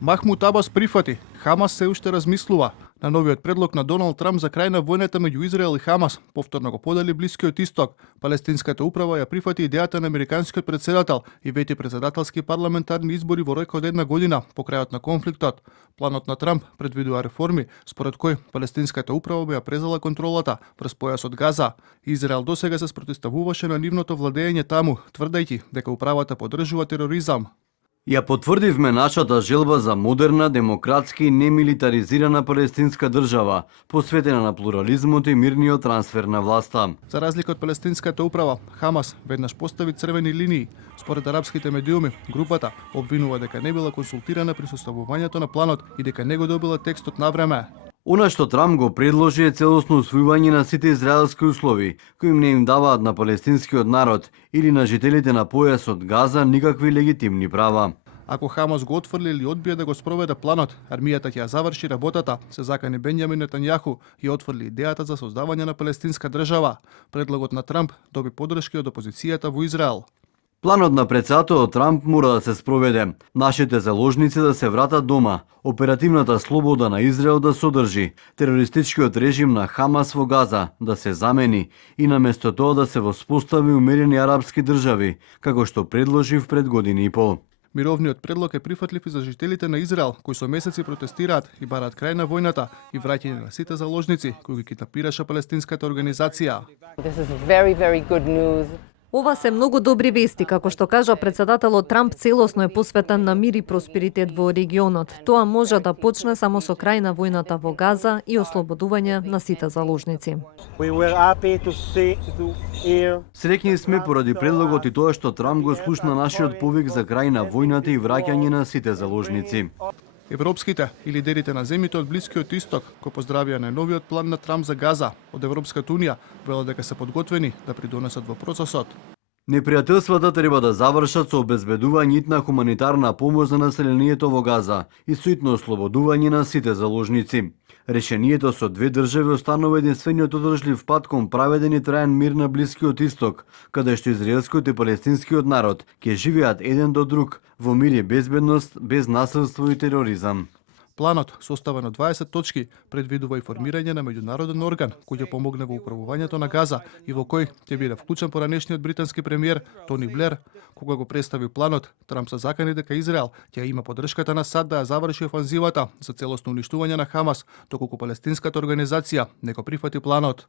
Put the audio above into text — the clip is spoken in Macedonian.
Махмуд Абас прифати, Хамас се уште размислува. На новиот предлог на Доналд Трамп за крај на војната меѓу Израел и Хамас, повторно го подели Блискиот Исток. Палестинската управа ја прифати идејата на американскиот председател и вети председателски парламентарни избори во рок од една година по крајот на конфликтот. Планот на Трамп предвидува реформи, според кој палестинската управа би ја презела контролата врз појасот Газа. Израел досега се спротивставуваше на нивното владење таму, тврдејќи дека управата поддржува тероризам. Ја потврдивме нашата желба за модерна, демократски и немилитаризирана палестинска држава, посветена на плурализмот и мирниот трансфер на власта. За разлика од палестинската управа, Хамас веднаш постави црвени линии. Според арапските медиуми, групата обвинува дека не била консултирана при составувањето на планот и дека не го добила текстот на време. Она што Трамп го предложи е целосно усвојување на сите израелски услови, кои не им даваат на палестинскиот народ или на жителите на појасот Газа никакви легитимни права. Ако Хамас го отфрли или одбие да го спроведе планот, армијата ќе ја заврши работата, се закани Бенјамин Нетањаху и отфрли идејата за создавање на палестинска држава. Предлогот на Трамп доби поддршка од опозицијата во Израел. Планот на председателот Трамп мора да се спроведе, нашите заложници да се вратат дома, оперативната слобода на Израел да содржи, терористичкиот режим на Хамас во Газа да се замени и наместо тоа да се воспостави умерени арапски држави, како што предложив пред години и пол. Мировниот предлог е прифатлив и за жителите на Израел, кои со месеци протестираат и бараат крај на војната и враќање на сите заложници кои ги киднапираше палестинската организација. Ова се многу добри вести, како што кажа председателот Трамп, целосно е посветен на мир и просперитет во регионот. Тоа може да почне само со крај на војната во Газа и ослободување на сите заложници. Среќни сме поради предлогот и тоа што Трамп го слушна нашиот повик за крај на војната и враќање на сите заложници. Европските и лидерите на земјите од Блискиот Исток го поздравија најновиот план на Трамп за Газа. Од Европската унија велат дека се подготвени да придонесат во процесот. Непријателствата треба да завршат со обезбедување на хуманитарна помош за населението во Газа и суитно ослободување на сите заложници. Решението со две држави останува единствениот одржлив пат кон праведен и траен мир на Блискиот Исток, каде што израелскиот и палестинскиот народ ќе живеат еден до друг во мир и безбедност, без насилство и тероризам. Планот, составен од 20 точки, предвидува и формирање на меѓународен орган кој ќе помогне во управувањето на Газа и во кој ќе биде вклучен поранешниот британски премиер Тони Блер. Кога го представи планот, Трамп се закани дека Израел ќе има поддршката на САД да ја заврши офанзивата за целосно уништување на Хамас, доколку палестинската организација не го прифати планот.